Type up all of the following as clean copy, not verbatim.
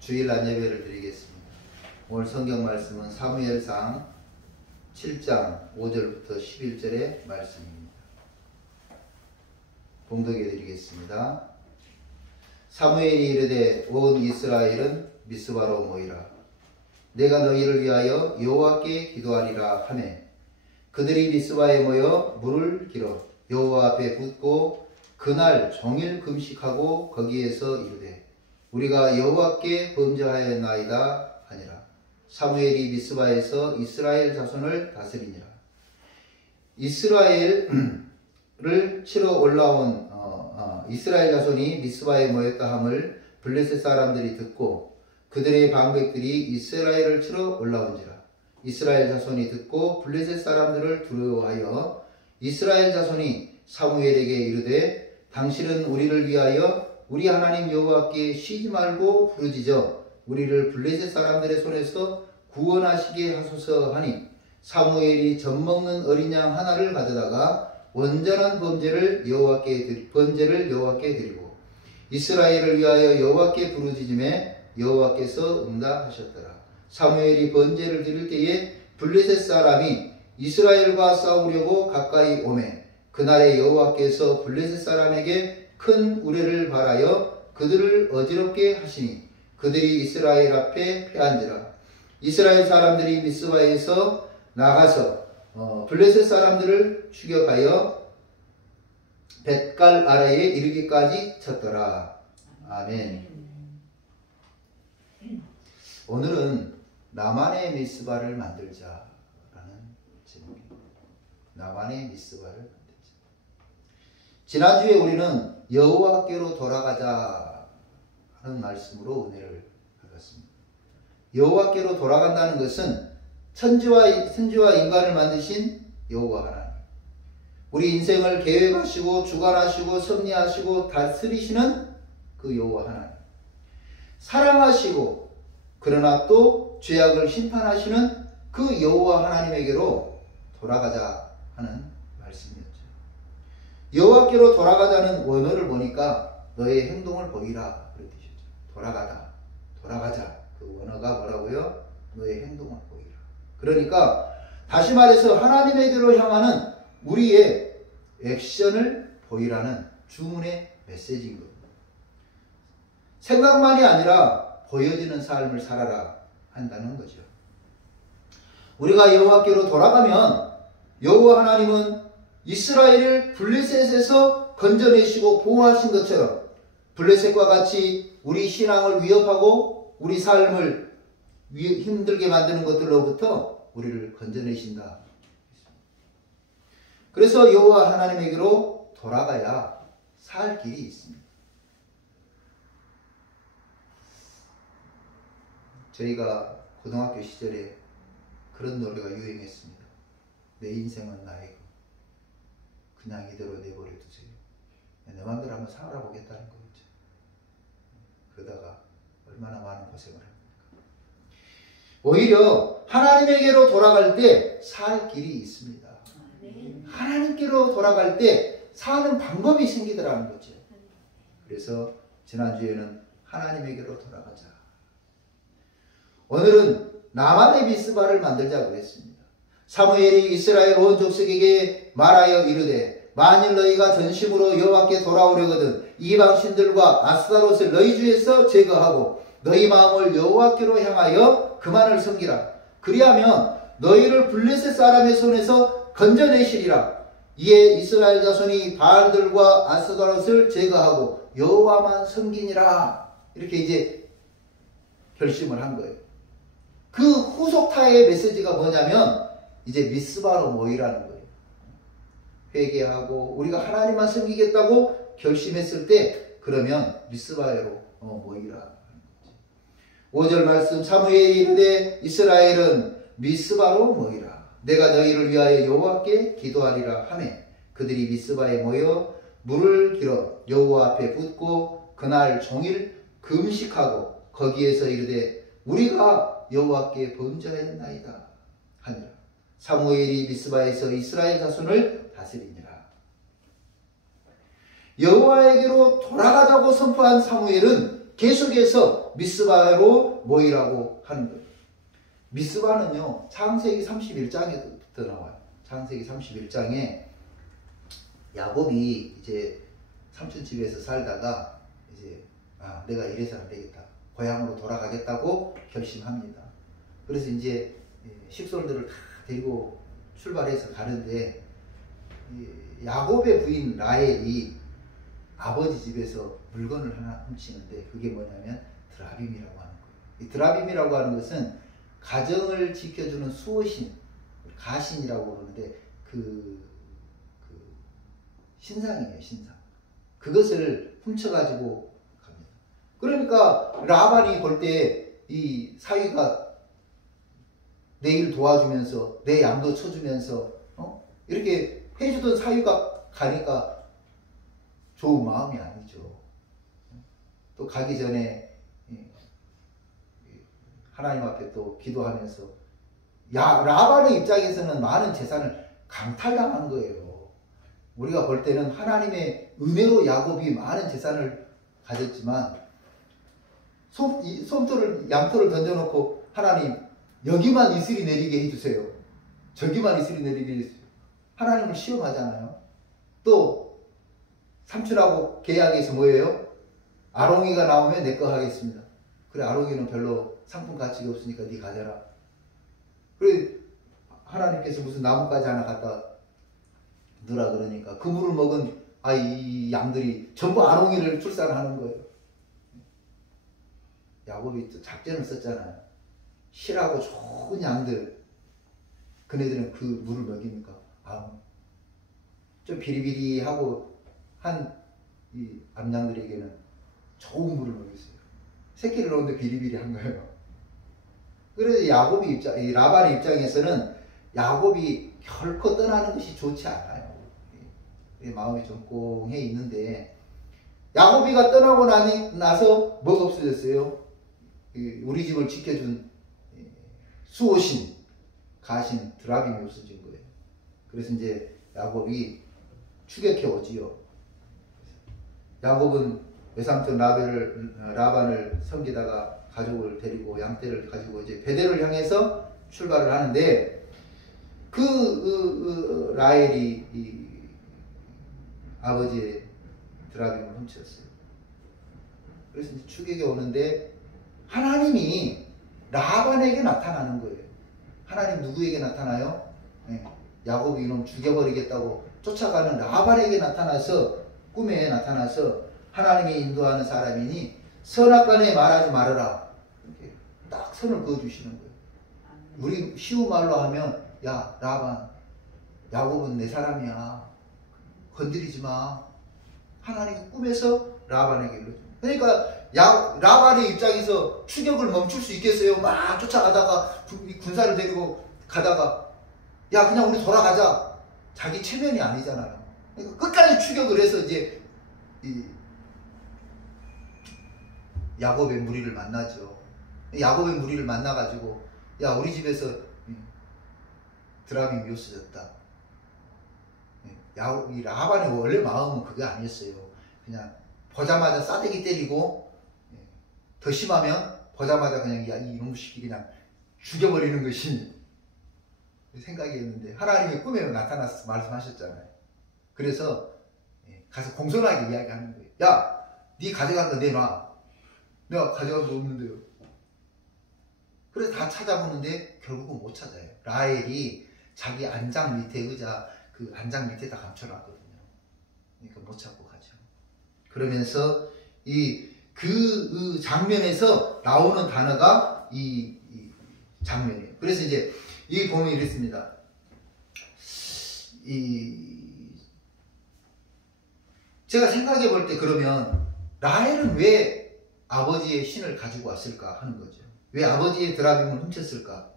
주일날 예배를 드리겠습니다. 오늘 성경 말씀은 사무엘상 7장 5절부터 11절의 말씀입니다. 봉독해 드리겠습니다. 사무엘이 이르되 온 이스라엘은 미스바로 모이라. 내가 너희를 위하여 여호와께 기도하리라 하매 그들이 미스바에 모여 물을 길어 여호와 앞에 붓고 그날 종일 금식하고 거기에서 이르되 우리가 여호와께 범죄하였나이다 하니라. 사무엘이 미스바에서 이스라엘 자손을 다스리니라. 이스라엘을 치러 올라온 이스라엘 자손이 미스바에 모였다 함을 블레셋 사람들이 듣고 그들의 방백들이 이스라엘을 치러 올라온지라. 이스라엘 자손이 듣고 블레셋 사람들을 두려워하여 이스라엘 자손이 사무엘에게 이르되 당신은 우리를 위하여 우리 하나님 여호와께 쉬지 말고 부르짖어 우리를 블레셋 사람들의 손에서 구원하시게 하소서 하니 사무엘이 젖먹는 어린 양 하나를 가져다가 온전한 번제를 여호와께 드리고 이스라엘을 위하여 여호와께 부르짖음에 여호와께서 응답하셨더라. 사무엘이 번제를 드릴 때에 블레셋 사람이 이스라엘과 싸우려고 가까이 오매 그날에 여호와께서 블레셋 사람에게 큰 우레를 발하여 그들을 어지럽게 하시니 그들이 이스라엘 앞에 패한지라. 이스라엘 사람들이 미스바에서 나가서 블레셋 사람들을 추격하여 벳갈 아래에 이르기까지 쳤더라. 아멘. 오늘은 나만의 미스바를 만들자라는 제목입니다. 나만의 미스바를 만들자. 지난주에 우리는 여호와께로 돌아가자 하는 말씀으로 은혜를 받았습니다. 여호와께로 돌아간다는 것은 천지와 인간을 만드신 여호와 하나님, 우리 인생을 계획하시고 주관하시고 섭리하시고 다스리시는 그 여호와 하나님, 사랑하시고 그러나 또 죄악을 심판하시는 그 여호와 하나님에게로 돌아가자 하는 말씀이었죠. 여호와께로 돌아가자는 원어를 보니까 너의 행동을 보이라 그런 뜻이죠. 돌아가자. 그 원어가 뭐라고요? 너의 행동을 보이라. 그러니까 다시 말해서 하나님에게로 향하는 우리의 액션을 보이라는 주문의 메시지인 겁니다. 생각만이 아니라 보여지는 삶을 살아라 한다는 거죠. 우리가 여호와께로 돌아가면 여호와 하나님은 이스라엘을 블레셋에서 건져내시고 보호하신 것처럼 블레셋과 같이 우리 신앙을 위협하고 우리 삶을 힘들게 만드는 것들로부터 우리를 건져내신다. 그래서 여호와 하나님에게로 돌아가야 살 길이 있습니다. 저희가 고등학교 시절에 그런 노래가 유행했습니다. 내 인생은 나의 그냥 이대로 내버려 두세요. 내 마음대로 한번 살아보겠다는 거죠. 그러다가 얼마나 많은 고생을 합니까? 오히려 하나님에게로 돌아갈 때 살 길이 있습니다. 하나님께로 돌아갈 때 사는 방법이 생기더라는 거죠. 그래서 지난주에는 하나님에게로 돌아가자. 오늘은 나만의 미스바를 만들자고 했습니다. 사무엘이 이스라엘 온 족속에게 말하여 이르되 만일 너희가 전심으로 여호와께 돌아오려거든 이방 신들과 아스타롯을 너희 중에서 제거하고 너희 마음을 여호와께로 향하여 그만을 섬기라. 그리하면 너희를 블레셋 사람의 손에서 건져내시리라. 이에 이스라엘 자손이 바알들과 아스타롯을 제거하고 여호와만 섬기니라. 이렇게 이제 결심을 한 거예요. 그 후속타의 메시지가 뭐냐면 이제 미스바로 모이라는 거예요. 회개하고 우리가 하나님만 섬기겠다고 결심했을 때 그러면 미스바로 모이라. 5절 말씀 사무엘이 이르되 이스라엘은 미스바로 모이라. 내가 너희를 위하여 여호와께 기도하리라 하매 그들이 미스바에 모여 물을 길어 여호와 앞에 붓고 그날 종일 금식하고 거기에서 이르되 우리가 여호와께 범죄하였나이다 하니라. 사무엘이 미스바에서 이스라엘 자손을 다스리니라. 여호와에게로 돌아가자고 선포한 사무엘은 계속해서 미스바로 모이라고 하는 거예요. 미스바는요, 창세기 31장에부터 나와요. 창세기 31장에 야곱이 이제 삼촌 집에서 살다가 이제 내가 이래서 안 되겠다. 고향으로 돌아가겠다고 결심합니다. 그래서 이제 식솔들을 다 데리고 출발해서 가는데 야곱의 부인 라헬이 아버지 집에서 물건을 하나 훔치는데 그게 뭐냐면 드라빔이라고 하는 거예요. 이 드라빔이라고 하는 것은 가정을 지켜주는 수호신, 가신이라고 그러는데 그 신상이에요, 신상. 그것을 훔쳐가지고 갑니다. 그러니까 라반이 볼 때 이 사위가 내 일 도와주면서 내 양도 쳐주면서 이렇게 해주던 사위가 가니까 좋은 마음이 아니죠. 또 가기 전에 하나님 앞에 또 기도하면서 라반의 입장에서는 많은 재산을 강탈당한 거예요. 우리가 볼 때는 하나님의 은혜로 야곱이 많은 재산을 가졌지만 양털을 던져놓고 하나님 여기만 이슬이 내리게 해주세요. 저기만 이슬이 내리게 해주세요. 하나님을 시험하잖아요. 또 삼촌하고 계약에서 뭐예요? 아롱이가 나오면 내 거 하겠습니다. 그래, 아롱이는 별로 상품 가치가 없으니까 네 가져라. 그래, 하나님께서 무슨 나뭇가지 하나 갖다 넣으라 그러니까 그 물을 먹은 이 양들이 전부 아롱이를 출산하는 거예요. 야곱이 또 작전을 썼잖아요. 실하고 좋은 양들, 그네들은 그 물을 먹이니까 좀 비리비리하고 한 이 암양들에게는 좋은 물을 먹였어요. 새끼를 놓는데 비리비리한 거예요. 그래서 이 라반의 입장에서는 야곱이 결코 떠나는 것이 좋지 않아요. 마음이 좀 꽁해 있는데 야곱이가 떠나고 나서 뭐가 없어졌어요? 우리 집을 지켜준 수호신, 가신, 드라빔이 없어진 거예요. 그래서 이제 야곱이 추격해 오지요. 야곱은 외삼촌 라반을 섬기다가 가족을 데리고 가지고 이제 베델을 향해서 출발을 하는데 라헬이 아버지의 드라빔을 훔쳤어요. 그래서 이제 추격에 오는데 하나님이 라반에게 나타나는 거예요. 하나님 누구에게 나타나요? 야곱이 이놈 죽여버리겠다고 쫓아가는 라반에게 나타나서 꿈에 나타나서 하나님이 인도하는 사람이니 선악간에 말하지 말아라. 이렇게 딱 선을 그어주시는 거예요. 우리 쉬운 말로 하면 야 라반, 야곱은 내 사람이야. 건드리지 마. 하나님이 꿈에서 라반에게 이러죠. 그러니까 라반의 입장에서 추격을 멈출 수 있겠어요? 막 쫓아가다가 군사를 데리고 가다가 야 그냥 우리 돌아가자. 자기 체면이 아니잖아요. 그러니까 끝까지 추격을 해서 이제 야곱의 무리를 만나죠. 야곱의 무리를 만나가지고 야 우리 집에서 드라빔이 없어졌다. 이 라반의 원래 마음은 그게 아니었어요. 그냥 보자마자 싸대기 때리고 더 심하면 보자마자 그냥 야 이놈 새끼 그냥 죽여버리는 것이 생각이었는데 하나님의 꿈에 나타나서 말씀하셨잖아요. 그래서 가서 공손하게 이야기하는 거예요. 야, 네 가져간 거 내놔. 내가 가져간 거 없는데요. 그래서 다 찾아보는데 결국은 못 찾아요. 라헬이 자기 안장 밑에 의자 그 안장 밑에다 감춰놨거든요. 그러니까 못 찾고 가죠. 그러면서 그 장면에서 나오는 단어가 이 장면이에요. 그래서 이제 이 보면 이랬습니다. 제가 생각해 볼 때 그러면 라헬은 왜 아버지의 신을 가지고 왔을까 하는 거죠. 왜 아버지의 드라빔을 훔쳤을까?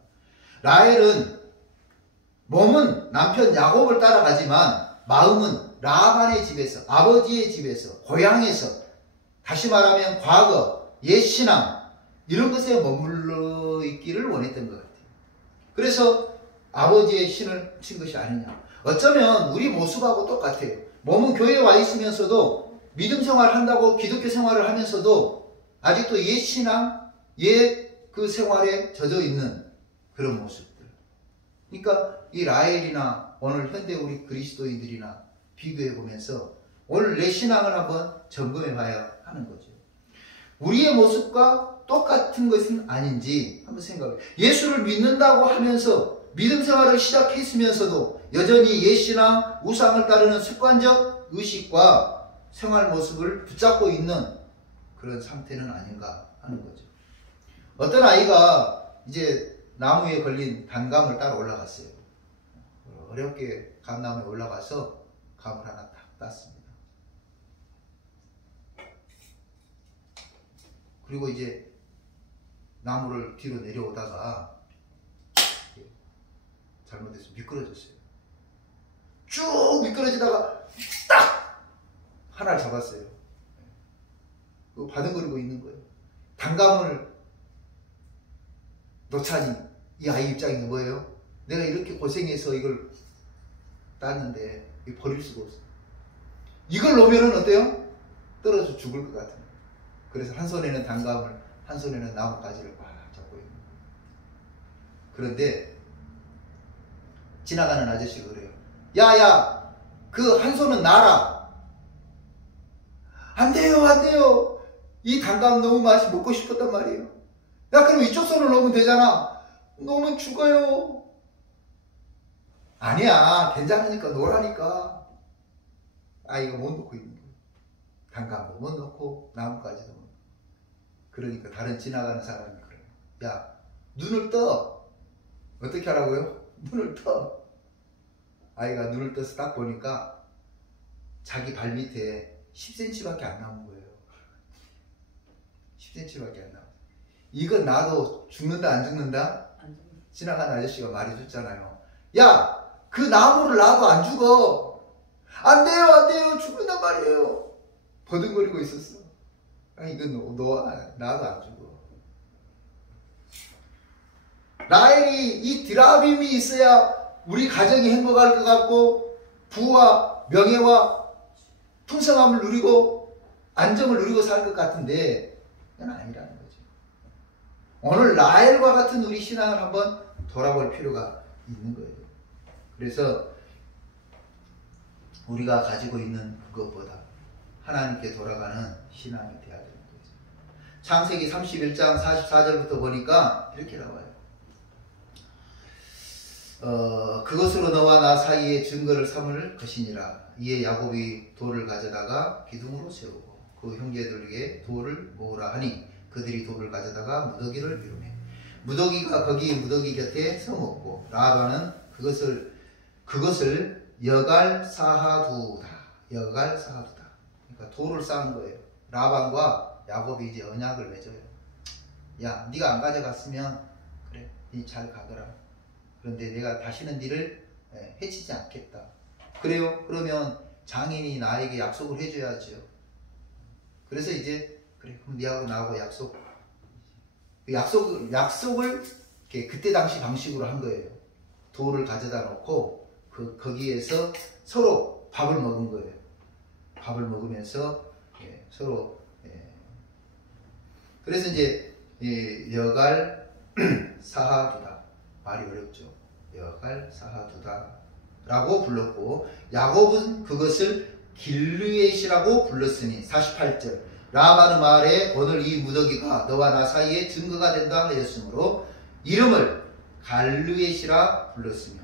라헬은 몸은 남편 야곱을 따라가지만 마음은 라반의 집에서, 아버지의 집에서, 고향에서, 다시 말하면 과거, 옛신앙 이런 것에 머물러 있기를 원했던 것 같아요. 그래서 아버지의 신을 훔친 것이 아니냐. 어쩌면 우리 모습하고 똑같아요. 몸은 교회에 와 있으면서도 믿음 생활을 한다고 기독교 생활을 하면서도 아직도 옛 신앙, 옛 그 생활에 젖어 있는 그런 모습들. 그러니까 이 라헬이나 오늘 현대 우리 그리스도인들이나 비교해 보면서 오늘 내 신앙을 한번 점검해 봐야 하는 거죠. 우리의 모습과 똑같은 것은 아닌지 한번 생각해. 예수를 믿는다고 하면서 믿음 생활을 시작했으면서도 여전히 옛 신앙, 우상을 따르는 습관적 의식과 생활 모습을 붙잡고 있는 그런 상태는 아닌가 하는 거죠. 어떤 아이가 이제 나무에 걸린 단감을 따러 올라갔어요. 어렵게 감나무에 올라가서 감을 하나 딱 땄습니다. 그리고 이제 나무를 뒤로 내려오다가 잘못해서 미끄러졌어요. 쭉 미끄러지다가 딱 하나를 잡았어요. 그거 바둥거리고 있는 거예요. 단감을 놓자니 이 아이 입장이 뭐예요? 내가 이렇게 고생해서 이걸 땄는데 버릴 수가 없어. 이걸 놓으면 어때요? 떨어져 죽을 것 같아요. 그래서 한 손에는 단감을, 한 손에는 나뭇가지를 막 잡고 있는 거예요. 그런데 지나가는 아저씨가 그래요. 야야, 그 한 손은 놔라. 안 돼요, 안 돼요. 이 단감 너무 맛이 먹고 싶었단 말이에요. 야, 그럼 이쪽 손을 놓으면 되잖아. 놓으면 죽어요. 아니야, 괜찮으니까 놓으라니까. 아이가 못 놓고 있는 거예요. 단감도 못 놓고 나뭇가지도 못 놓고. 그러니까 다른 지나가는 사람이 그래요. 야, 눈을 떠. 어떻게 하라고요? 눈을 떠. 아이가 눈을 떠서 딱 보니까 자기 발 밑에 10cm밖에 안 남은 거예요. 10cm밖에 안 남은. 이건 나도 죽는다 안 죽는다? 지나가는 아저씨가 말해줬잖아요. 야, 그 나무를 놔도 안 죽어. 안 돼요, 안 돼요. 죽는단 말이에요. 버둥거리고 있었어. 이건 나도 안 죽어. 라헬이 이 드라빔이 있어야 우리 가정이 행복할 것 같고 부와 명예와 풍성함을 누리고 안정을 누리고 살 것 같은데 그건 아니라는 거죠. 오늘 라헬과 같은 우리 신앙을 한번 돌아볼 필요가 있는 거예요. 그래서 우리가 가지고 있는 그것보다 하나님께 돌아가는 신앙이 되어야 되는 거죠. 창세기 31장 44절부터 보니까 이렇게 나와요. 그것으로 너와 나 사이에 증거를 삼을 것이니라. 이에 야곱이 돌을 가져다가 기둥으로 세우고 그 형제들에게 돌을 모으라 하니 그들이 돌을 가져다가 무더기를 미루매 무더기가 거기 무더기 곁에 서먹고 라반은 그것을 여갈사하두다. 여갈사하두다. 그러니까 돌을 쌓은 거예요. 라반과 야곱이 이제 언약을 맺어요. 야, 네가 안 가져갔으면 그래, 니 잘 가거라. 그런데 내가 다시는 니를 해치지 않겠다. 그래요? 그러면 장인이 나에게 약속을 해줘야죠. 그래서 이제 그래, 그럼 니하고 나하고 약속을 그때 당시 방식으로 한 거예요. 돌을 가져다 놓고 거기에서 서로 밥을 먹은 거예요. 밥을 먹으면서 서로 그래서 이제 여갈 사하두다. 말이 어렵죠. 여갈 사하두다 라고 불렀고 야곱은 그것을 길르엣이라고 불렀으니 48절 라반의 말에 오늘 이 무더기가 너와 나 사이에 증거가 된다 하였으므로 이름을 갈르엣이라 불렀으며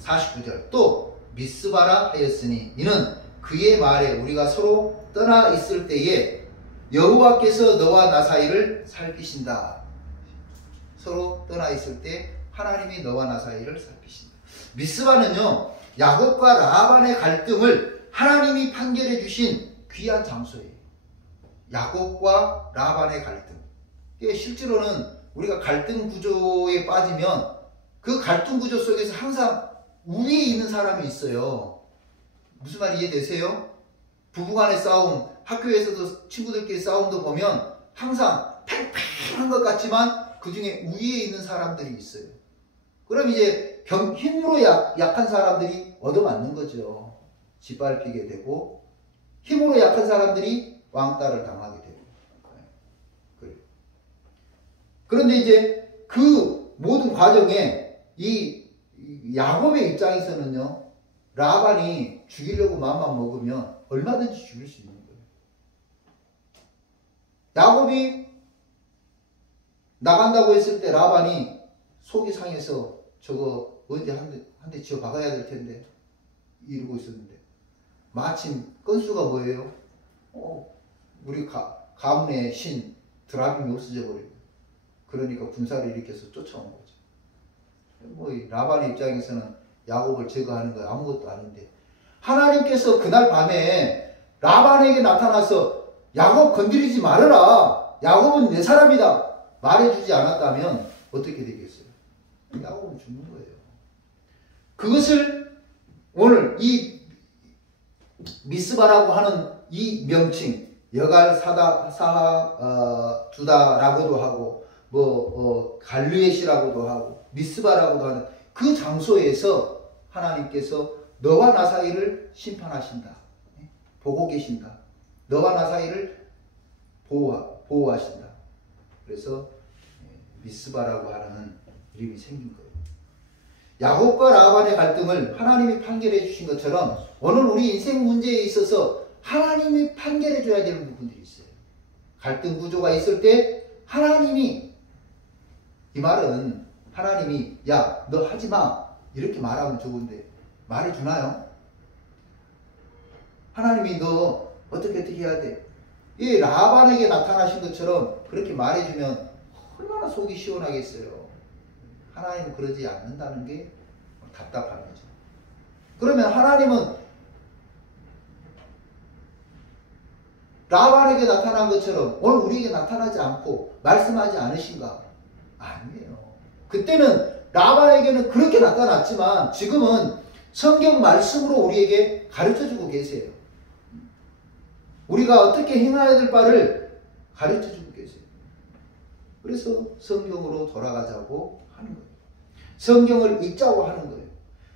49절 또 미스바라 하였으니 이는 그의 말에 우리가 서로 떠나 있을 때에 여호와께서 너와 나 사이를 살피신다. 서로 떠나 있을 때 하나님이 너와 나 사이를 살피신다. 미스바는요 야곱과 라반의 갈등을 하나님이 판결해 주신 귀한 장소예요. 야곱과 라반의 갈등. 실제로는 우리가 갈등 구조에 빠지면 그 갈등 구조 속에서 항상 우위에 있는 사람이 있어요. 무슨 말이 이해되세요? 부부간의 싸움, 학교에서도 친구들끼리 싸움도 보면 항상 팽팽한 것 같지만 그 중에 우위에 있는 사람들이 있어요. 그럼 이제 힘으로 약한 사람들이 얻어맞는 거죠. 짓밟히게 되고 힘으로 약한 사람들이 왕따를 당하게 되고. 그런데 이제 그 모든 과정에 이 야곱의 입장에서는요, 라반이 죽이려고 마음만 먹으면 얼마든지 죽일 수 있는 거예요. 야곱이 나간다고 했을 때 라반이 속이 상해서 저거 언제 한 대 지어 박아야 될 텐데 이러고 있었는데, 마침 건수가 뭐예요? 우리 가문의 신 드라빔이 없어져 버리고, 그러니까 군사를 일으켜서 쫓아온 거죠. 뭐 라반의 입장에서는 야곱을 제거하는 거 아무것도 아닌데, 하나님께서 그날 밤에 라반에게 나타나서 야곱 건드리지 말아라, 야곱은 내 사람이다 말해주지 않았다면 어떻게 되겠어요? 야곱은 죽는 거예요. 그것을 오늘 이 미스바라고 하는 이 명칭, 여갈 두다라고도 하고 갈르엣이라고도 하고 미스바라고도 하는 그 장소에서 하나님께서 너와 나 사이를 심판하신다, 보고 계신다, 너와 나 사이를 보호하신다. 그래서 미스바라고 하는 이름이 생긴 거예요. 야곱과 라반의 갈등을 하나님이 판결해 주신 것처럼 오늘 우리 인생 문제에 있어서 하나님이 판결해 줘야 되는 부분들이 있어요. 갈등 구조가 있을 때 하나님이, 이 말은 하나님이 야 너 하지마 이렇게 말하면 좋은데 말해주나요? 하나님이 너 어떻게 해야 돼? 이 라반에게 나타나신 것처럼 그렇게 말해주면 얼마나 속이 시원하겠어요. 하나님은 그러지 않는다는 게 답답한 거죠. 그러면 하나님은 라반에게 나타난 것처럼 오늘 우리에게 나타나지 않고 말씀하지 않으신가? 아니에요. 그때는 라반에게는 그렇게 나타났지만 지금은 성경 말씀으로 우리에게 가르쳐주고 계세요. 우리가 어떻게 행해야 될 바를 가르쳐주고 계세요. 그래서 성경으로 돌아가자고 하는 거예요. 성경을 읽자고 하는 거예요.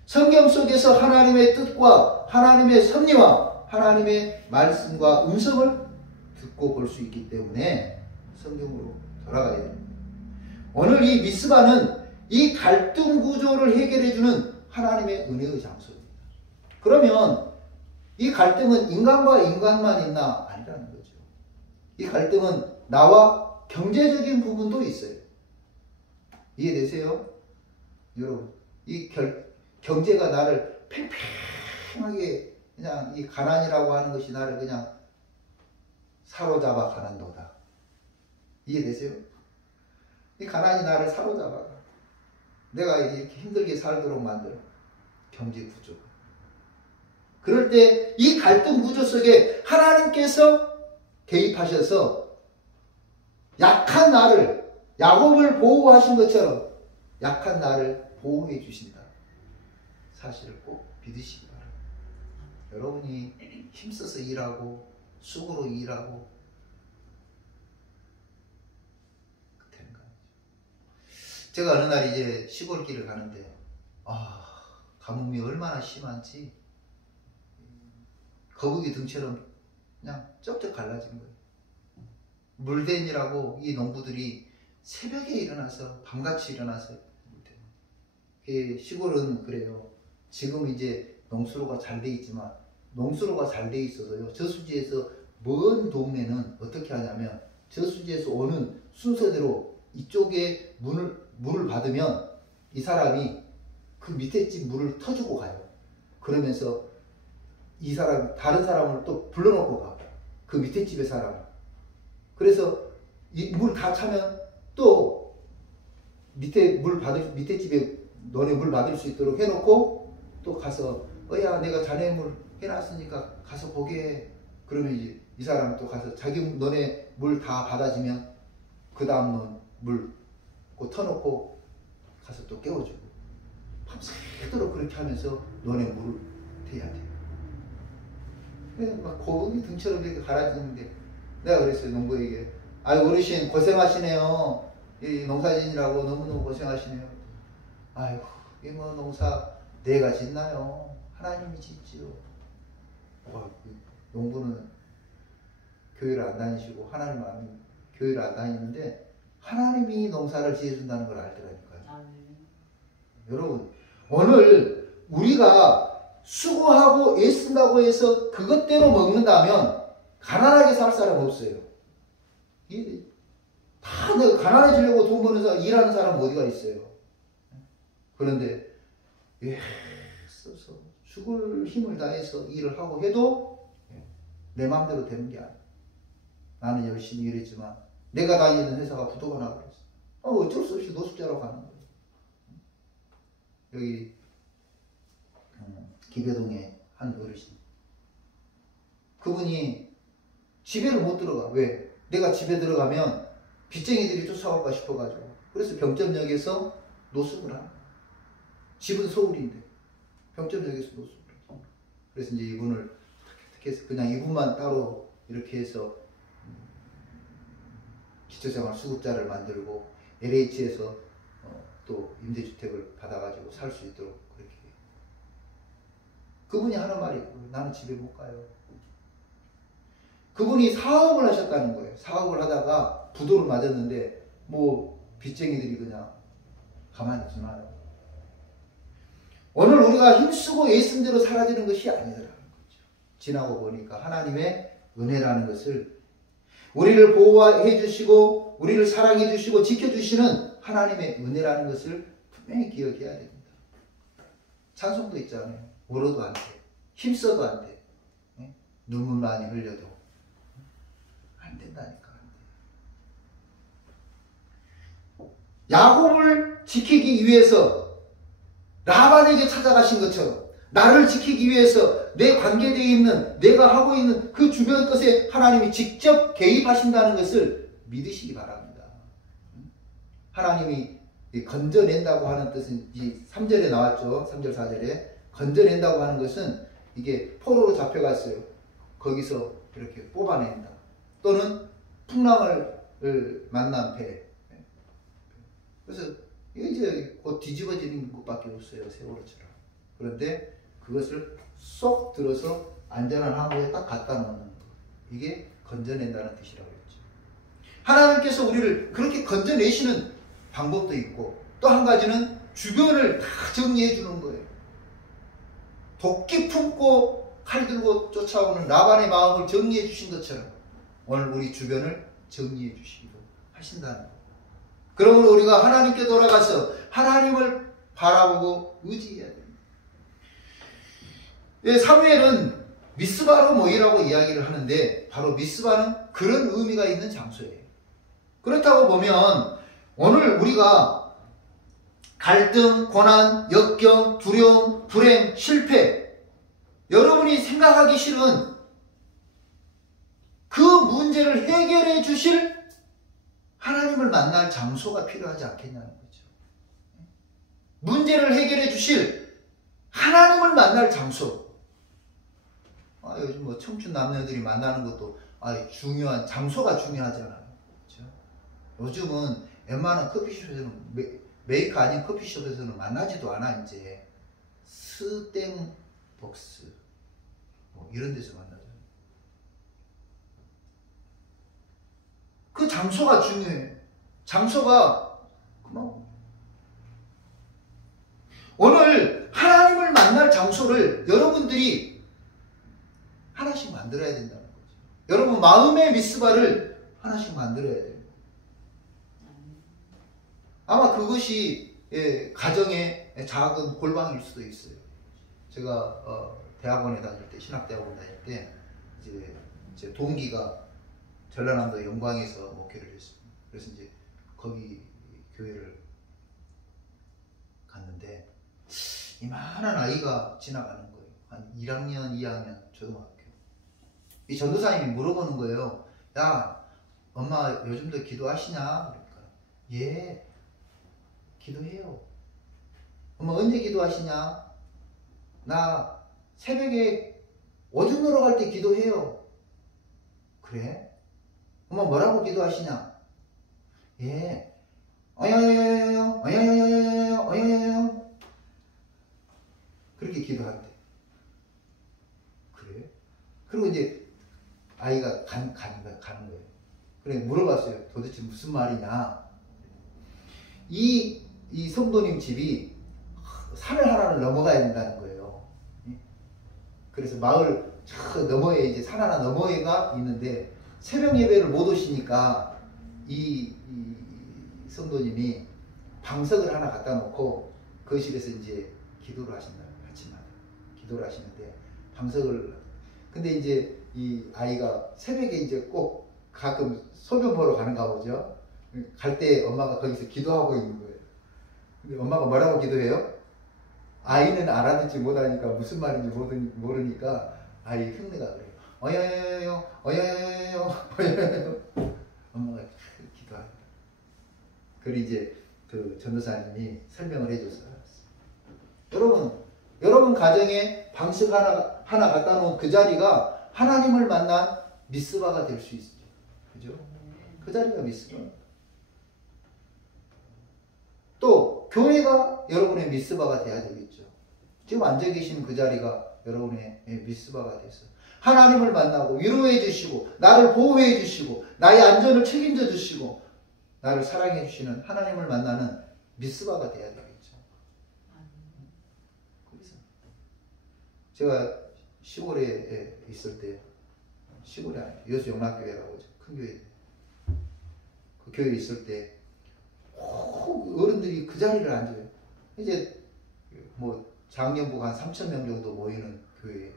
성경 속에서 하나님의 뜻과 하나님의 섭리와 하나님의 말씀과 음성을 듣고 볼 수 있기 때문에 성경으로 돌아가야 됩니다. 오늘 이 미스바는 이 갈등 구조를 해결해주는 하나님의 은혜의 장소입니다. 그러면 이 갈등은 인간과 인간만 있나? 아니라는 거죠. 이 갈등은 나와 경제적인 부분도 있어요. 이해되세요? 여러분, 이 경제가 나를 팽팽하게 그냥 이 가난이라고 하는 것이 나를 그냥 사로잡아 가는도다. 이해되세요? 이 가난이 나를 사로잡아. 내가 이렇게 힘들게 살도록 만들어. 경제 구조가. 그럴 때 이 갈등 구조 속에 하나님께서 개입하셔서 약한 나를, 야곱을 보호하신 것처럼 약한 나를 보호해 주신다. 사실을 꼭 믿으시기 바랍니다. 여러분이 힘써서 일하고 수고로 일하고 되는 거 아니죠. 제가 어느 날 이제 시골길을 가는데 가뭄이 얼마나 심한지 거북이 등처럼 그냥 쩍쩍 갈라진 거예요. 물댄이라고 이 농부들이 새벽에 일어나서 밤같이 일어나서 시골은 그래요. 지금 이제 농수로가 잘 돼 있지만 농수로가 잘 돼 있어서요. 저수지에서 먼 동네는 어떻게 하냐면 저수지에서 오는 순서대로 이쪽에 물을 받으면 이 사람이 그 밑에 집 물을 터주고 가요. 그러면서 이 사람 다른 사람을 또 불러놓고 가. 그 밑에 집의 사람. 그래서 이 물 다 차면 또 밑에 집에 너네 물 받을 수 있도록 해놓고 또 가서 야 내가 자네 물 해놨으니까 가서 보게. 그러면 이제 이 사람 또 가서 자기 너네 물 다 받아지면 그 다음 넌 물 터놓고 가서 또 깨워주고 밤새도록 그렇게 하면서 너네 물을 대야 돼. 막 거북이 등처럼 이렇게 갈아지는데 내가 그랬어요. 농부에게 어르신 고생하시네요. 이 농사짓느라고 너무너무 고생하시네요. 아이고 이 뭐 농사 내가 짓나요? 하나님이 짓지요. 농부는 교회를 안 다니시고 하나님 아는 교회를 안 다니는데 하나님이 농사를 지어준다는 걸 알더라니까요. 여러분, 오늘 우리가 수고하고 애쓴다고 해서 그것대로 먹는다면 가난하게 살 사람 없어요. 다 내가 가난해지려고 돈 버는 사람, 일하는 사람 어디가 있어요. 그런데 써서 죽을 힘을 다해서 일을 하고 해도 내 마음대로 되는 게 아니야. 나는 열심히 일했지만 내가 다니는 회사가 부도가 나버렸어. 어쩔 수 없이 노숙자로 가는 거예요. 여기 기배동에 한 어르신, 그분이 집에를 못 들어가. 왜? 내가 집에 들어가면 빚쟁이들이 쫓아올까 싶어가지고. 그래서 병점역에서 노숙을 하는 거야. 집은 서울인데 병점역에서 노숙을 하죠. 그래서 이제 이분을 어떻게 해서 그냥 이분만 따로 이렇게 해서 기초생활 수급자를 만들고 LH에서 또 임대주택을 받아가지고 살 수 있도록 그렇게. 그분이 하는 말이 나는 집에 못 가요. 그분이 사업을 하셨다는 거예요. 사업을 하다가 부도를 맞았는데 뭐 빚쟁이들이 그냥 가만히 있지 마요. 오늘 우리가 힘쓰고 애쓴 대로 사라지는 것이 아니더라는 거죠. 지나고 보니까 하나님의 은혜라는 것을, 우리를 보호해 주시고 우리를 사랑해 주시고 지켜주시는 하나님의 은혜라는 것을 분명히 기억해야 됩니다. 찬송도 있잖아요. 울어도 안 돼. 힘써도 안 돼. 눈물 많이 흘려도 안 된다니까. 야곱을 지키기 위해서 라반에게 찾아가신 것처럼 나를 지키기 위해서 내 관계되어 있는, 내가 하고 있는 그 주변 것에 하나님이 직접 개입하신다는 것을 믿으시기 바랍니다. 하나님이 건져낸다고 하는 뜻은 이 3절에 나왔죠. 3절 4절에 건져낸다고 하는 것은 이게 포로로 잡혀갔어요. 거기서 이렇게 뽑아낸다. 또는 풍랑을 만난 배. 그래서 이게 이제 곧 뒤집어지는 것밖에 없어요. 세월호처럼. 그런데 그것을 쏙 들어서 안전한 항구에 딱 갖다 놓는 거. 이게 건져낸다는 뜻이라고 했죠. 하나님께서 우리를 그렇게 건져내시는 방법도 있고, 또 한 가지는 주변을 다 정리해 주는 거예요. 도끼 품고 칼 들고 쫓아오는 라반의 마음을 정리해 주신 것처럼 오늘 우리 주변을 정리해 주시기도 하신다는 거예요. 그러므로 우리가 하나님께 돌아가서 하나님을 바라보고 의지해야 됩니다. 사무엘은 미스바로 모이라고 이야기를 하는데 바로 미스바는 그런 의미가 있는 장소예요. 그렇다고 보면 오늘 우리가 갈등, 고난, 역경, 두려움, 불행, 실패, 여러분이 생각하기 싫은 그 문제를 해결해 주실 하나님을 만날 장소가 필요하지 않겠냐는 거죠. 문제를 해결해 주실 하나님을 만날 장소. 요즘 뭐 청춘 남녀들이 만나는 것도 중요한 장소가 중요하잖아요. 그렇죠? 요즘은 웬만한 커피숍에서는 메이커 아닌 커피숍에서는 만나지도 않아. 이제 스땡벅스 뭐 이런 데서 만나잖아요. 그 장소가 중요해요. 장소가 오늘 하나님을 만날 장소를 여러분들이 하나씩 만들어야 된다는 거죠. 여러분 마음의 미스바를 하나씩 만들어야 돼요. 아마 그것이 가정의 작은 골방일 수도 있어요. 제가 대학원에 다닐 때, 신학대학원 다닐 때 이제 제 동기가 전라남도 영광에서 목회를 했습니다. 그래서 이제 거기 교회를 갔는데 이만한 아이가 지나가는 거예요. 한 1학년, 2학년 초등학교. 이 전도사님이 물어보는 거예요. 야, 엄마 요즘도 기도하시냐? 그러니까 예, 기도해요. 엄마 언제 기도하시냐? 나 새벽에 오줌 누러 갈 때 기도해요. 그래? 엄마 뭐라고 기도하시냐? 예, 어여여여여여, 어여여여여여, 어여여여. 그렇게 기도한대. 그래? 그리고 이제 아이가 가는 거예요. 그래 물어봤어요. 도대체 무슨 말이냐? 이 성도님 집이 산을 하나를 넘어가야 된다는 거예요. 그래서 마을 저 너머에 이제 산 하나 너머에가 있는데 새벽 예배를 못 오시니까 이 성도님이 방석을 하나 갖다 놓고 거실에서 이제 기도를 하신다. 아침마다 기도를 하시는데 방석을, 근데 이제 이 아이가 새벽에 이제 꼭 가끔 소변 보러 가는가 보죠. 갈 때 엄마가 거기서 기도하고 있는 거예요. 근데 엄마가 뭐라고 기도해요? 아이는 알아듣지 못하니까 무슨 말인지 모르니까 아이 흉내가 그래요. 어여여여 어여여여 어여여여. 엄마가 기도하고. 그리고 이제 그 전도사님이 설명을 해줬어요. 여러분 가정에 방석 하나 갖다 놓은 그 자리가 하나님을 만난 미스바가 될 수 있죠. 그죠? 그 자리가 미스바. 또 교회가 여러분의 미스바가 돼야 되겠죠. 지금 앉아 계신 그 자리가 여러분의 미스바가 돼서 하나님을 만나고 위로해 주시고 나를 보호해 주시고 나의 안전을 책임져 주시고 나를 사랑해 주시는 하나님을 만나는 미스바가 돼야 되겠죠. 그래서 제가 시골에 있을 때, 시골이 아니죠, 여수영락교회라고 큰 교회, 그 교회에 있을 때 어른들이 그 자리를 앉아요. 이제 뭐 장년부가 한 3,000명 정도 모이는 교회,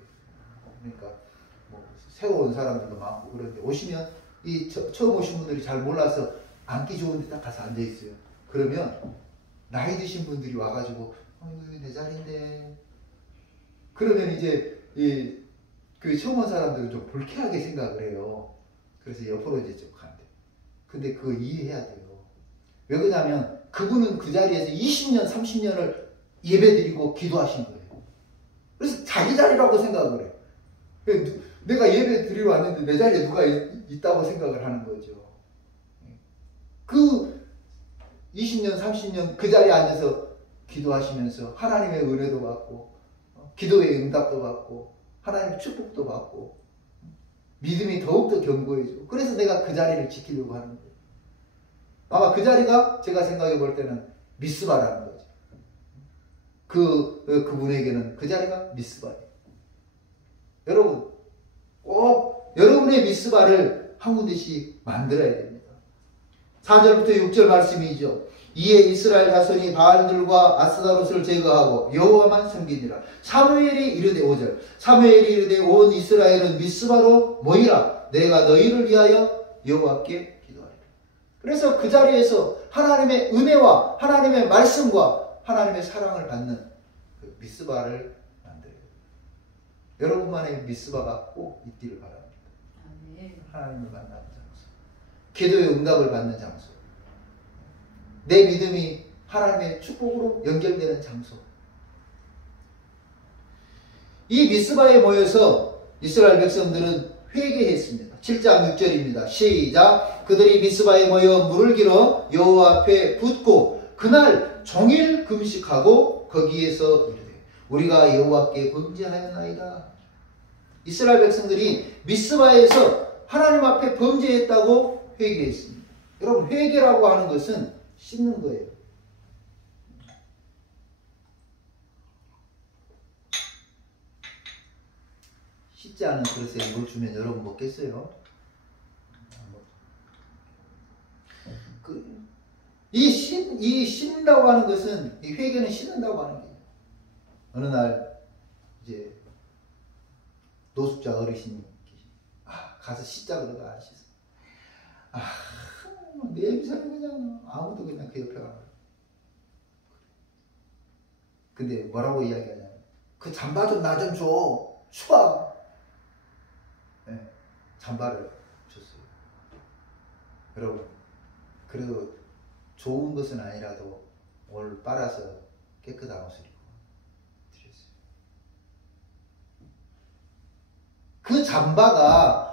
그러니까 뭐 새로 온 사람들도 많고 그런데 오시면 처음 오신 분들이 잘 몰라서 앉기 좋은 데 딱 가서 앉아 있어요. 그러면 나이 드신 분들이 와가지고 이거 내 자리인데, 그러면 이제 그 처음 온 사람들은 좀 불쾌하게 생각을 해요. 그래서 옆으로 이제 좀 간대. 근데 그거 이해해야 돼요. 왜 그러냐면 그분은 그 자리에서 20년 30년을 예배드리고 기도하신 거예요. 그래서 자기 자리라고 생각을 해요. 내가 예배 드리러 왔는데 내 자리에 누가 있다고 생각을 하는 거죠. 그 20년 30년 그 자리에 앉아서 기도하시면서 하나님의 은혜도 받고 기도의 응답도 받고 하나님의 축복도 받고 믿음이 더욱더 견고해지고, 그래서 내가 그 자리를 지키려고 하는 거예요. 아마 그 자리가 제가 생각해 볼 때는 미스바라는 거죠. 그분에게는 그 자리가 미스바예요. 여러분 꼭 여러분의 미스바를 한 군데씩 만들어야 됩니다. 4절부터 6절 말씀이죠. 이에 이스라엘 자손이 바알들과 아스다롯을 제거하고 여호와만 섬기니라. 사무엘이 이르되 5절 사무엘이 이르되 온 이스라엘은 미스바로 모이라. 내가 너희를 위하여 여호와께 기도하리라. 그래서 그 자리에서 하나님의 은혜와 하나님의 말씀과 하나님의 사랑을 받는 그 미스바를 만들어요. 여러분만의 미스바가 꼭 있기를 바랍니다. 하나님을 만나는 장소, 기도의 응답을 받는 장소, 내 믿음이 하나님의 축복으로 연결되는 장소. 이 미스바에 모여서 이스라엘 백성들은 회개했습니다. 7장 6절입니다. 시작. 그들이 미스바에 모여 물을 길어 여호와 앞에 붓고 그날 종일 금식하고 거기에서 이르되 우리가 여호와께 범죄하였나이다. 이스라엘 백성들이 미스바에서 하나님 앞에 범죄했다고 회개했습니다. 여러분, 회개라고 하는 것은 씻는 거예요. 씻지 않은 그릇에 물 주면 여러분 먹겠어요? 이 씻는다고 하는 것은, 이 회개는 씻는다고 하는 게, 어느 날 이제 노숙자 어르신이 가서 씻자 그러다 안 씻어. 냄새는 그냥 아무도 그냥 그 옆에 가요. 근데 뭐라고 이야기하냐면 그 잠바 좀 나 좀 줘. 추워. 네, 잠바를 줬어요. 여러분, 그래도 좋은 것은 아니라도 오늘 빨아서 깨끗한 옷을 입고 드렸어요. 그 잠바가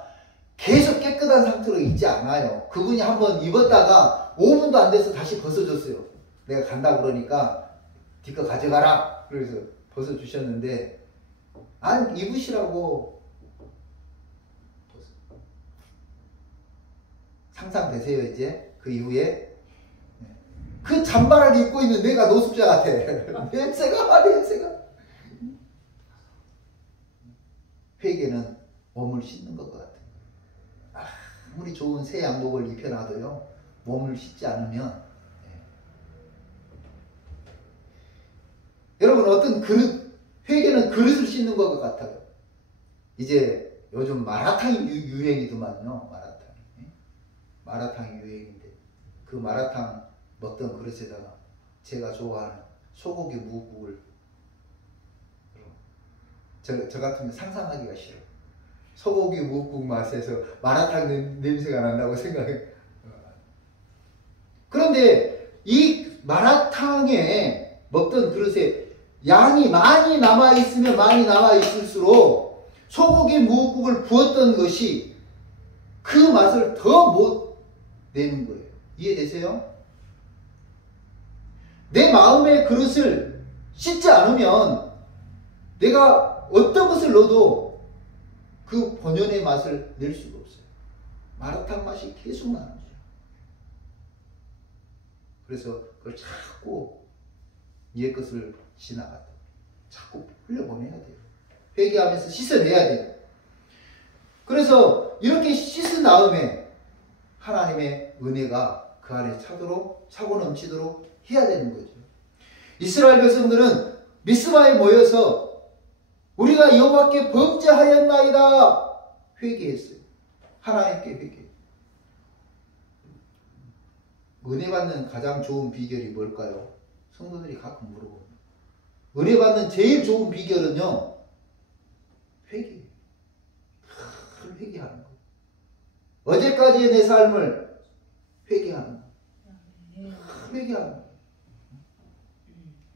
계속 깨끗한 상태로 있지 않아요. 그분이 한번 입었다가 5분도 안 돼서 다시 벗어줬어요. 내가 간다 그러니까 네 거 가져가라. 그래서 벗어주셨는데, 안 입으시라고. 상상되세요? 이제 그 이후에 그 단발을 입고 있는 내가 노숙자 같아. 냄새가. 회개는 몸을 씻는 것 같아요. 아무리 좋은 새 양복을 입혀놔도요, 몸을 씻지 않으면, 여러분, 어떤 그릇, 회개는 그릇을 씻는 것 같아요. 이제 요즘 마라탕이 유행이더만요. 마라탕이 유행인데, 그 마라탕 먹던 그릇에다가 제가 좋아하는 소고기 무국을, 저 같으면 상상하기가 싫어. 소고기 무국 맛에서 마라탕 냄새가 난다고 생각해. 그런데 이 마라탕에 먹던 그릇에 양이 많이 남아있으면 많이 남아있을수록 소고기 무국을 부었던 것이 그 맛을 더 못 내는 거예요. 이해되세요? 내 마음의 그릇을 씻지 않으면 내가 어떤 것을 넣어도 그 본연의 맛을 낼 수가 없어요. 마라탕 맛이 계속 나는 거죠. 그래서 그걸 자꾸 옛 것을 지나갔다. 자꾸 흘려보내야 돼요. 회개하면서 씻어내야 돼요. 그래서 이렇게 씻은 다음에 하나님의 은혜가 그 안에 차고 넘치도록 해야 되는 거죠. 이스라엘 백성들은 미스바에 모여서 우리가 여호와께 범죄하였나이다 회개했어요. 하나님께 회개. 은혜 받는 가장 좋은 비결이 뭘까요? 성도들이 가끔 물어봅니다. 은혜 받는 제일 좋은 비결은요, 회개. 늘 회개하는 거예요. 어제까지의 내 삶을 회개하는 거예요. 회개하는 거예요.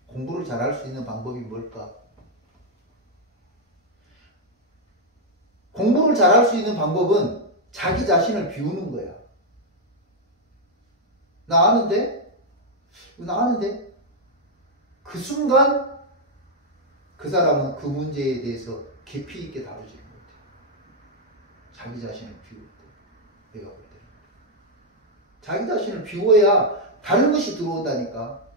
공부를 잘할 수 있는 방법이 뭘까? 공부를 잘할 수 있는 방법은 자기 자신을 비우는 거야. 나 아는데? 그 순간 그 사람은 그 문제에 대해서 깊이 있게 다루지는 못해. 자기 자신을 비울 때, 내가 볼 때. 자기 자신을 비워야 다른 것이 들어온다니까.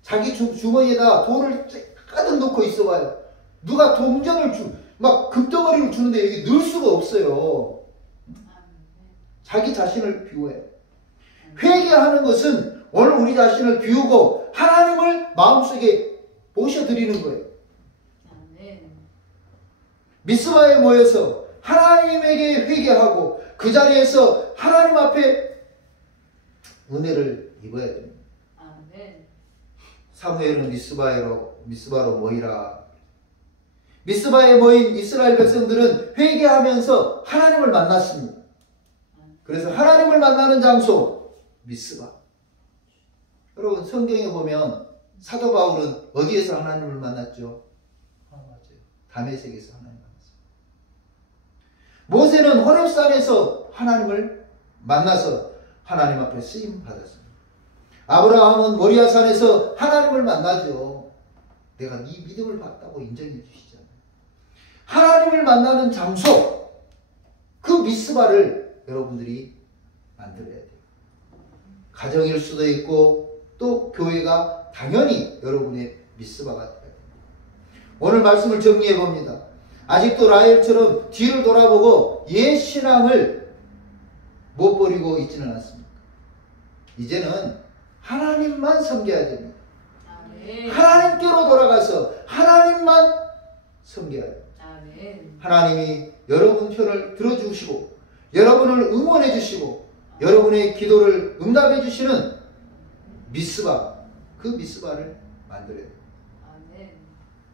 자기 주머니에다 돈을 가득 넣고 있어봐요. 누가 동전을 막 급덩어리를 주는데 여기 넣을 수가 없어요. 자기 자신을 비워야 돼. 회개하는 것은 오늘 우리 자신을 비우고 하나님을 마음속에 모셔드리는 거예요. 미스바에 모여서 하나님에게 회개하고 그 자리에서 하나님 앞에 은혜를 입어야 됩니다. 사무엘은 미스바로 모이라. 미스바에 모인 이스라엘 백성들은 회개하면서 하나님을 만났습니다. 그래서 하나님을 만나는 장소 미스바. 여러분 성경에 보면 사도 바울은 어디에서 하나님을 만났죠? 맞아요. 다메섹에서 하나님을 만났어요. 모세는 호렙산에서 하나님을 만나서 하나님 앞에 쓰임 받았습니다. 아브라함은 모리아산에서 하나님을 만나죠. 내가 네 믿음을 봤다고 인정해 주시잖아요. 하나님을 만나는 장소, 그 미스바를 여러분들이 만들어야 돼요. 가정일 수도 있고 또 교회가 당연히 여러분의 미스바가 되어야 됩니다. 오늘 말씀을 정리해 봅니다. 아직도 라헬처럼 뒤를 돌아보고 옛 신앙을 못 버리고 있지는 않습니까? 이제는 하나님만 섬겨야 됩니다. 하나님께로 돌아가서 하나님만 섬겨야 됩니다. 하나님이 여러분 편을 들어주시고 여러분을 응원해 주시고 여러분의 기도를 응답해 주시는 미스바, 그 미스바를 만들어야 됩니다.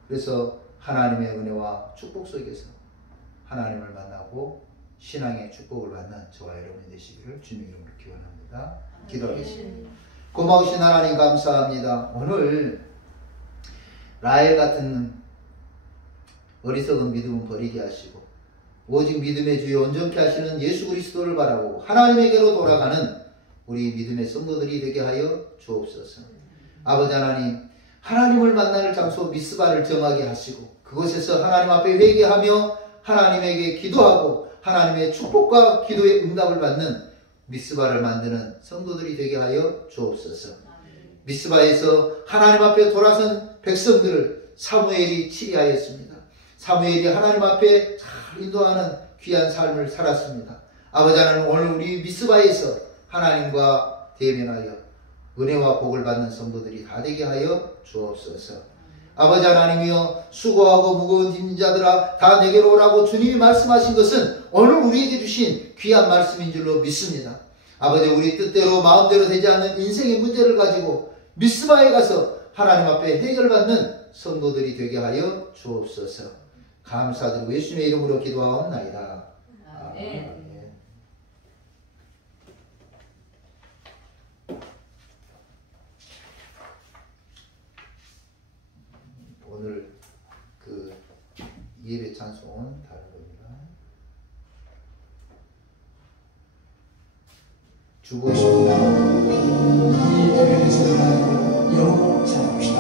그래서 하나님의 은혜와 축복 속에서 하나님을 만나고 신앙의 축복을 받는 저와 여러분이 되시기를 주님의 이름으로 기원합니다. 기도하겠습니다. 고마우신 하나님 감사합니다. 오늘 라헬 같은 어리석은 믿음은 버리게 하시고 오직 믿음의 주여 온전케 하시는 예수 그리스도를 바라보고 하나님에게로 돌아가는 우리 믿음의 성도들이 되게 하여 주옵소서. 아버지 하나님, 하나님을 만나는 장소 미스바를 정하게 하시고 그곳에서 하나님 앞에 회개하며 하나님에게 기도하고 하나님의 축복과 기도의 응답을 받는 미스바를 만드는 성도들이 되게 하여 주옵소서. 미스바에서 하나님 앞에 돌아선 백성들을 사무엘이 치리하였습니다. 사무엘이 하나님 앞에 잘 인도하는 귀한 삶을 살았습니다. 아버지 하나님, 오늘 우리 미스바에서 하나님과 대면하여 은혜와 복을 받는 성도들이 다 되게 하여 주옵소서. 아버지 하나님이여, 수고하고 무거운 짐진 자들아 다 내게로 오라고 주님이 말씀하신 것은 오늘 우리에게 주신 귀한 말씀인 줄로 믿습니다. 아버지, 우리 뜻대로 마음대로 되지 않는 인생의 문제를 가지고 미스바에 가서 하나님 앞에 해결받는 성도들이 되게 하여 주옵소서. 감사드리고 예수님의 이름으로 기도하옵나이다. 아멘. 오늘 그 예배 찬송은 다른 겁니다. 주고 싶은 영으로 찬양합시다.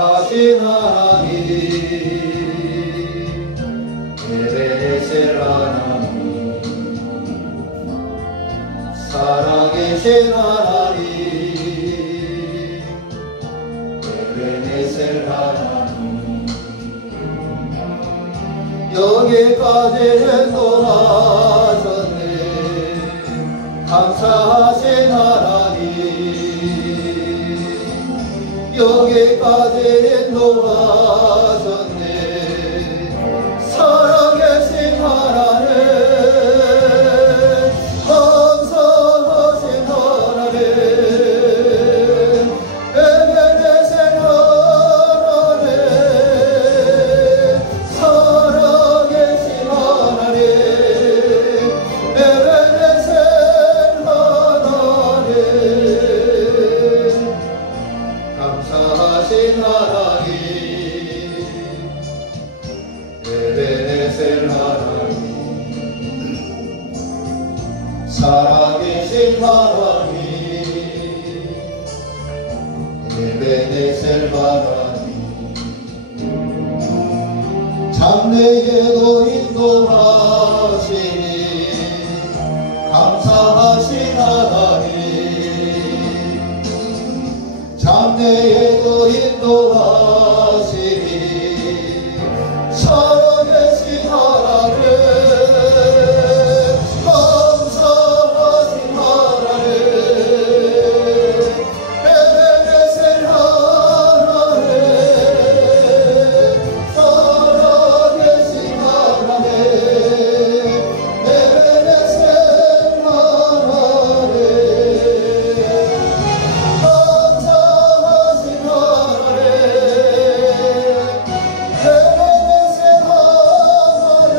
하신 하나님, 에베네셀 하나님, 살아계신 하나님, 에베네셀 하나님, 여기까지 도와주셨네. 감사하신 하나님, 여기까지 도와주셨네. 살아계신 하나님, 감사하신 하나님, 에베네셀 하나님, 살아계신 하나님, 에베네셀 하나님, 감사하신 하나님, 에베네셀 하나님, 살아계신 하나님, 에베네셀 하나님, 장래에도 인도하시니 감사하신 하나님, 장래에도 인도하시니 살아계신 하나님, 감사하신 하나님, 에베네셀 하나님, 살아계신 하나님, 에베네셀 하나님, 감사하신 하나님, 에베네셀 하나님,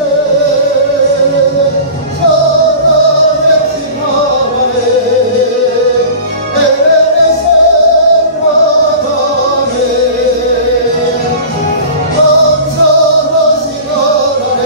살아계신 하나님, 에베네셀 하나님, 감사하신 하나님, 에베네셀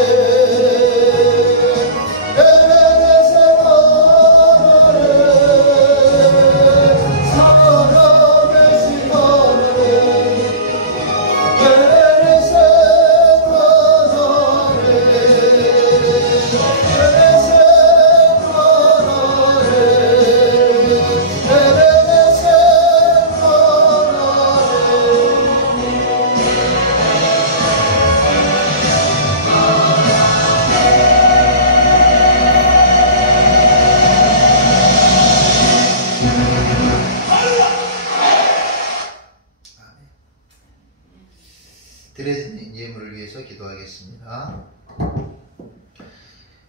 드레스는 예물을 위해서 기도하겠습니다.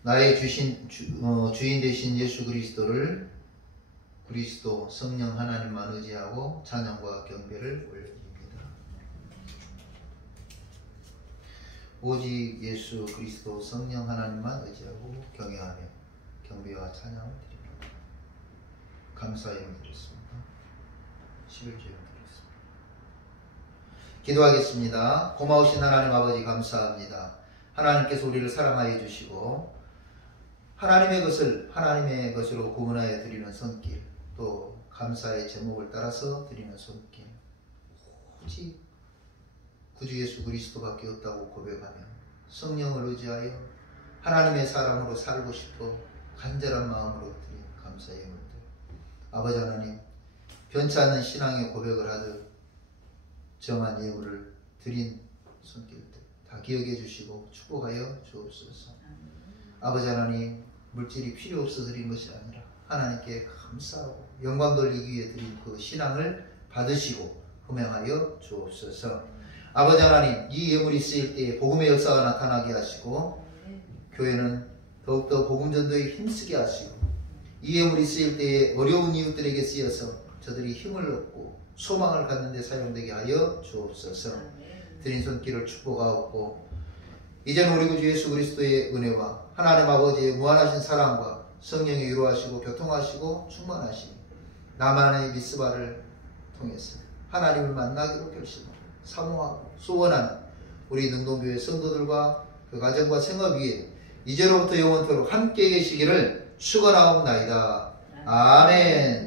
나의 주인 되신 예수 그리스도 성령 하나님만 의지하고 찬양과 경배를 올려드립니다. 오직 예수 그리스도 성령 하나님만 의지하고 경외하며 경배와 찬양을 드립니다. 감사의 영을 드렸습니다. 11주일 드렸습니다. 기도하겠습니다. 고마우신 하나님 아버지 감사합니다. 하나님께서 우리를 사랑하여 주시고 하나님의 것으로 구분하여 드리는 손길, 또 감사의 제목을 따라서 드리는 손길, 오직 구주 예수 그리스도밖에 없다고 고백하며 성령을 의지하여 하나님의 사람으로 살고 싶어 간절한 마음으로 드린 감사의 영혼들, 아버지 하나님, 변치 않는 신앙의 고백을 하듯 정한 예물을 드린 손길들 다 기억해 주시고 축복하여 주옵소서. 아버지 하나님, 물질이 필요 없어 드린 것이 아니라 하나님께 감사하고 영광 돌리기 위해 드린 그 신앙을 받으시고 흠행하여 주옵소서. 아버지 하나님, 이 예물이 쓰일 때에 복음의 역사가 나타나게 하시고 교회는 더욱더 복음 전도에 힘쓰게 하시고 이 예물이 쓰일 때에 어려운 이웃들에게 쓰여서 저들이 힘을 얻고 소망을 갖는 데 사용되게 하여 주옵소서. 드린 손길을 축복하옵고 이제는 우리 구주 예수 그리스도의 은혜와 하나님 아버지의 무한하신 사랑과 성령의 위로하시고 교통하시고 충만하시고 나만의 미스바를 통해서 하나님을 만나기로 결심하고 사모하고 소원하는 우리 능동교회 성도들과 그 가정과 생업 위에 이제로부터 영원토록 함께 계시기를 축원하옵나이다. 아멘.